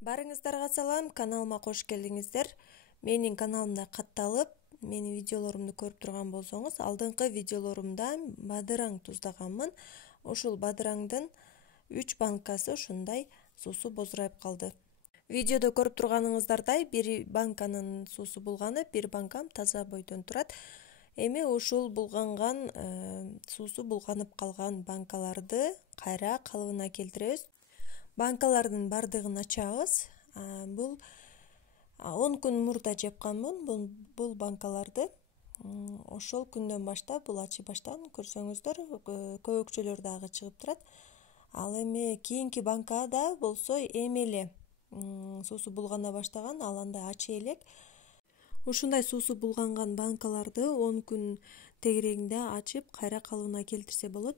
Барыңыздарга салам, каналыма кош келдиңиздер. Менин каналымда катталып, менин видеолорумду көрүп турган болсоңуз, алдыңкы видеолорумда бадыраң туздаганмын. Ушул бадыраңдын 3 банкасы ушундай суусу бозурайып калды. Видеодо көрүп турганыңыздардай, бир банканын суусу булганып, бир банкам таза бойдон турат. Эми ушул булганган суусу булганып калган банкаларды кайра калыбына келтиребиз. Банкалардын бардыгын ачабыз. Бул 10 күн мурда жапканмын бул банкаларды. Ошол күндөн баштап бул ачы баштан көрсөңүздөр, көбөкчөлөр дагы чыгып турат. Ал эми кийинки банкада болсо эми эле суусу булгана баштаган, ал анда ачы элек. Ушундай суусу булганган банкаларды 10 күн тегерегинде ачып, кайра калыбына келтирсе болот.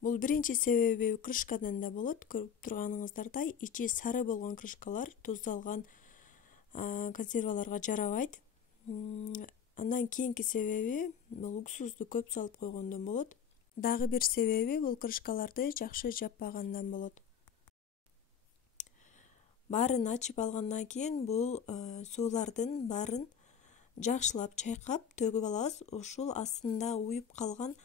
Бул биринчи себеби крышкадан да болот. Көрүп турганыңыздардай, ичи сары болгон крышкалар туздалган консерваларга жарабайт. Андан кийинки себеби бул уксузду көп салып койгондон болот. Дагы бир себеби бул крышкаларды жакшы жаппагандан болот. Баарын ачып алгандан кийин бул суулардын баарын жакшылап чайкап төгүп алабыз. Ушул астында уюп калган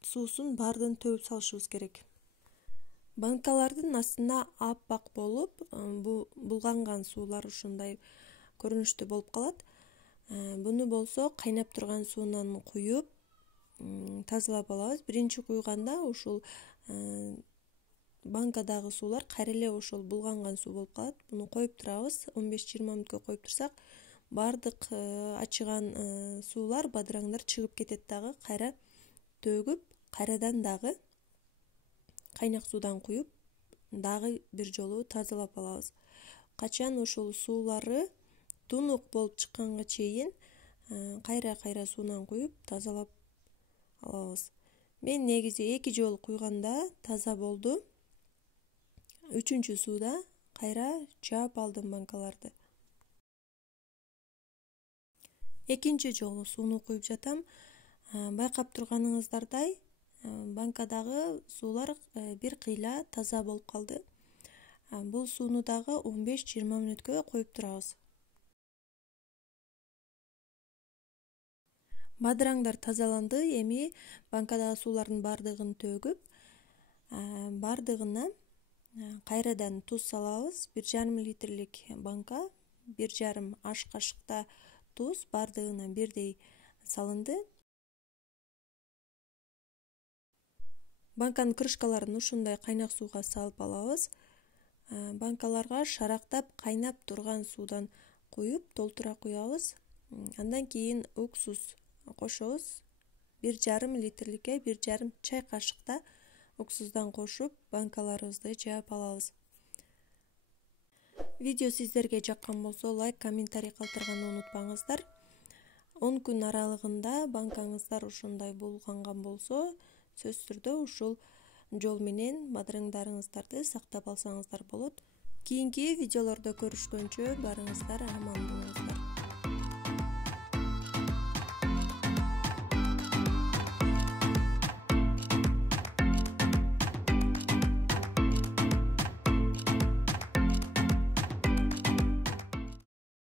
суусун баардын төгүп салышыбыз керек. Банкалардын астына аппак болуп, булганган суулар ушундай көрүнүштүү болуп калат. Буну болсо кайнап турган суунан куюп, тазалап алабыз. Биринчи куйганда ушул банкадагы суулар кайра эле ошол булганган суу болуп калат. Буну коюп турабыз. 15-20 мүнөткө коюп турсак, баардык ачыган суулар, бадыраңдар чыгып кетет дагы, кайра төгүп, кайрадан дагы кайнак суудан куюп, дагы бир жолу тазалап алабыз. Качан ушул суулары тунук болуп чыкканга чейин кайра суунан куюп, тазалап алабыз. Мен негизи 2 жолу куйганда таза болду. 3-чү сууда кайра жаап алдым банкаларды. Экинчи жолу сууну куюп жатам. Байкап турганыңыздардай, банкадагы суулар бир кыйла таза болуп калды. Бул сууну дагы 15-20 мүнөткө коюп турабыз. Бадыраңдар тазаланды. Эми банкадагы суулардын бардыгын төгүп, бардыгына кайрадан туз салабыз. 1,5 литрлик банка, 1,5 аш кашыкта туз бардыгына бирдей салынды. Банканын крышкаларын ушундай кайнак сууга салып алабыз. Банкаларга шарактап кайнап турган суудан куюп, толтура куябыз. Андан кийин уксус кошобуз. 1,5 литрликке 1,5 чай кашыкта уксуздан кошуп, банкаларыбызды жаап алабыз. Видео сиздерге жаккан болсо, лайк, комментарий калтырганды унутпаңыздар. 10 күн аралыгында банкаңыздар ушундай булганган болсо, сөзсүз түрдө ушул жол менен бадыраңдарыңыздарды сактап алсаңыздар болот. Кийинки видеолордо көрүшкөнчө барыңыздар аман болуңуздар.